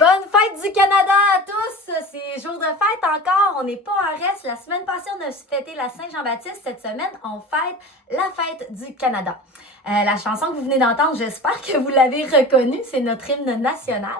Bonne fête du Canada à tous! C'est jour de fête encore, on n'est pas en reste. La semaine passée, on a fêté la Saint-Jean-Baptiste. Cette semaine, on fête la fête du Canada. La chanson que vous venez d'entendre, j'espère que vous l'avez reconnue, c'est notre hymne national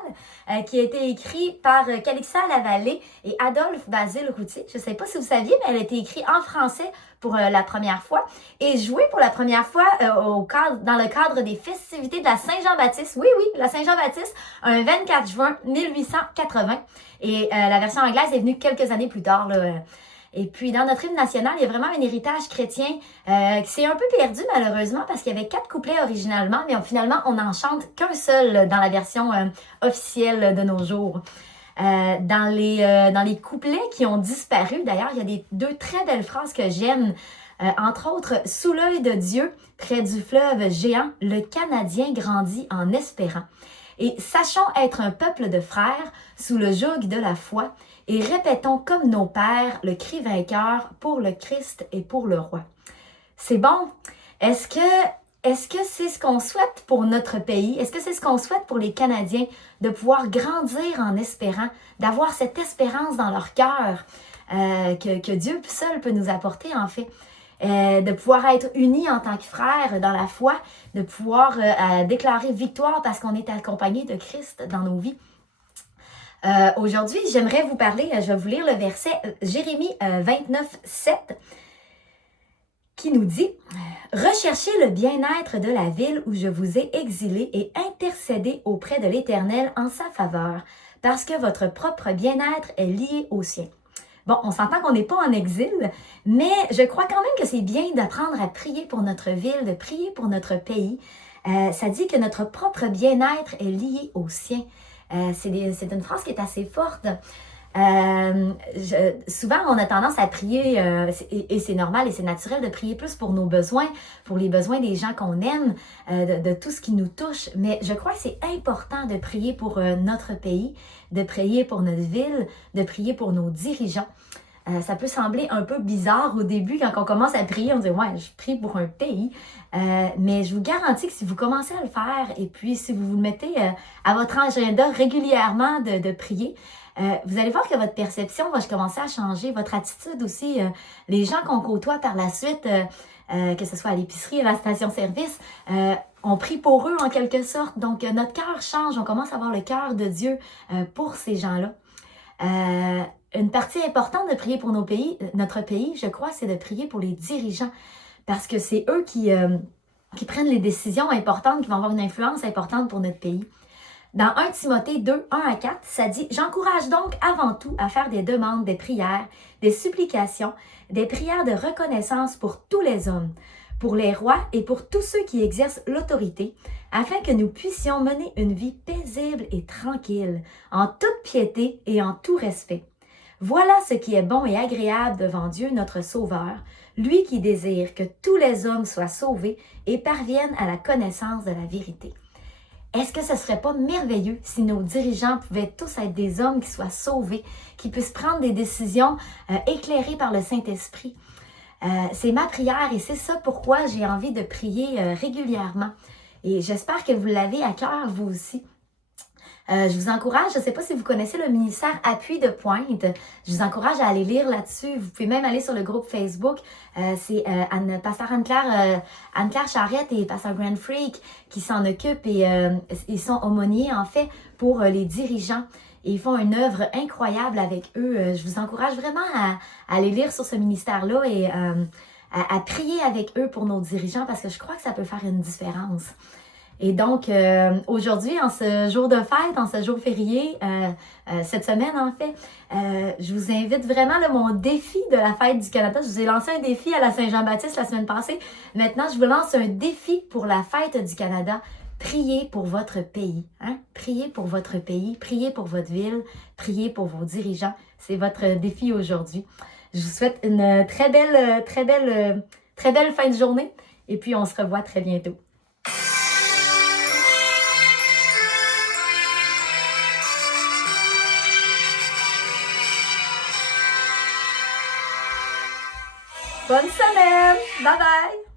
qui a été écrit par Calixa Lavallée et Adolphe Basile Routier. Je ne sais pas si vous saviez, mais elle a été écrite en français pour la première fois et jouée pour la première fois dans le cadre des festivités de la Saint-Jean-Baptiste. Oui, la Saint-Jean-Baptiste, un 24 juin 1880. Et la version anglaise est venue quelques années plus tard, là. Et puis, dans notre hymne national, il y a vraiment un héritage chrétien qui s'est un peu perdu, malheureusement, parce qu'il y avait 4 couplets originalement, mais finalement, on n'en chante qu'un seul dans la version officielle de nos jours. Dans les couplets qui ont disparu, d'ailleurs, il y a deux très belles phrases que j'aime. Entre autres, « Sous l'œil de Dieu, près du fleuve géant, le Canadien grandit en espérant. Et sachons être un peuple de frères sous le joug de la foi, et répétons comme nos pères le cri vainqueur pour le Christ et pour le roi. » C'est bon? Est-ce que c'est ce qu'on souhaite pour notre pays? Est-ce que c'est ce qu'on souhaite pour les Canadiens? De pouvoir grandir en espérant, d'avoir cette espérance dans leur cœur que Dieu seul peut nous apporter en fait. De pouvoir être unis en tant que frères dans la foi, de pouvoir déclarer victoire parce qu'on est accompagné de Christ dans nos vies. Aujourd'hui, j'aimerais vous parler, je vais vous lire le verset Jérémie 29:7 qui nous dit « Recherchez le bien-être de la ville où je vous ai exilé et intercédez auprès de l'Éternel en sa faveur, parce que votre propre bien-être est lié au sien. » Bon, on s'entend qu'on n'est pas en exil, mais je crois quand même que c'est bien d'apprendre à prier pour notre ville, de prier pour notre pays. Ça dit que notre propre bien-être est lié au sien. C'est une phrase qui est assez forte. Souvent, on a tendance à prier, et c'est normal et c'est naturel de prier plus pour nos besoins, pour les besoins des gens qu'on aime, de tout ce qui nous touche. Mais je crois que c'est important de prier pour notre pays, de prier pour notre ville, de prier pour nos dirigeants. Ça peut sembler un peu bizarre au début quand on commence à prier, on dit « ouais, je prie pour un pays ». Mais je vous garantis que si vous commencez à le faire et puis si vous vous mettez à votre agenda régulièrement de prier, vous allez voir que votre perception va commencer à changer, votre attitude aussi. Les gens qu'on côtoie par la suite, que ce soit à l'épicerie, à la station-service, on prie pour eux en quelque sorte. Donc, notre cœur change, on commence à avoir le cœur de Dieu pour ces gens-là. Une partie importante de prier pour notre pays, je crois, c'est de prier pour les dirigeants. Parce que c'est eux qui prennent les décisions importantes, qui vont avoir une influence importante pour notre pays. Dans 1 Timothée 2, 1-4, ça dit « J'encourage donc avant tout à faire des demandes, des prières, des supplications, des prières de reconnaissance pour tous les hommes, pour les rois et pour tous ceux qui exercent l'autorité, afin que nous puissions mener une vie paisible et tranquille, en toute piété et en tout respect. Voilà ce qui est bon et agréable devant Dieu notre Sauveur, lui qui désire que tous les hommes soient sauvés et parviennent à la connaissance de la vérité. » Est-ce que ce ne serait pas merveilleux si nos dirigeants pouvaient tous être des hommes qui soient sauvés, qui puissent prendre des décisions éclairées par le Saint-Esprit? C'est ma prière et c'est ça pourquoi j'ai envie de prier régulièrement. Et j'espère que vous l'avez à cœur, vous aussi. Je vous encourage, je ne sais pas si vous connaissez le ministère Appui de Pointe, je vous encourage à aller lire là-dessus. Vous pouvez même aller sur le groupe Facebook. C'est Pasteur Anne-Claire Charrette et Pasteur Grand Freak qui s'en occupent et ils sont aumôniers en fait pour les dirigeants. Et ils font une œuvre incroyable avec eux. Je vous encourage vraiment à aller lire sur ce ministère-là et à prier avec eux pour nos dirigeants parce que je crois que ça peut faire une différence. Et donc, aujourd'hui, en ce jour de fête, en ce jour férié, cette semaine en fait, je vous invite vraiment, là, mon défi de la fête du Canada. Je vous ai lancé un défi à la Saint-Jean-Baptiste la semaine passée. Maintenant, je vous lance un défi pour la fête du Canada. Priez pour votre pays. Hein? Priez pour votre pays, priez pour votre ville, priez pour vos dirigeants. C'est votre défi aujourd'hui. Je vous souhaite une très belle fin de journée. Et puis, on se revoit très bientôt. Bonne semaine! Bye bye!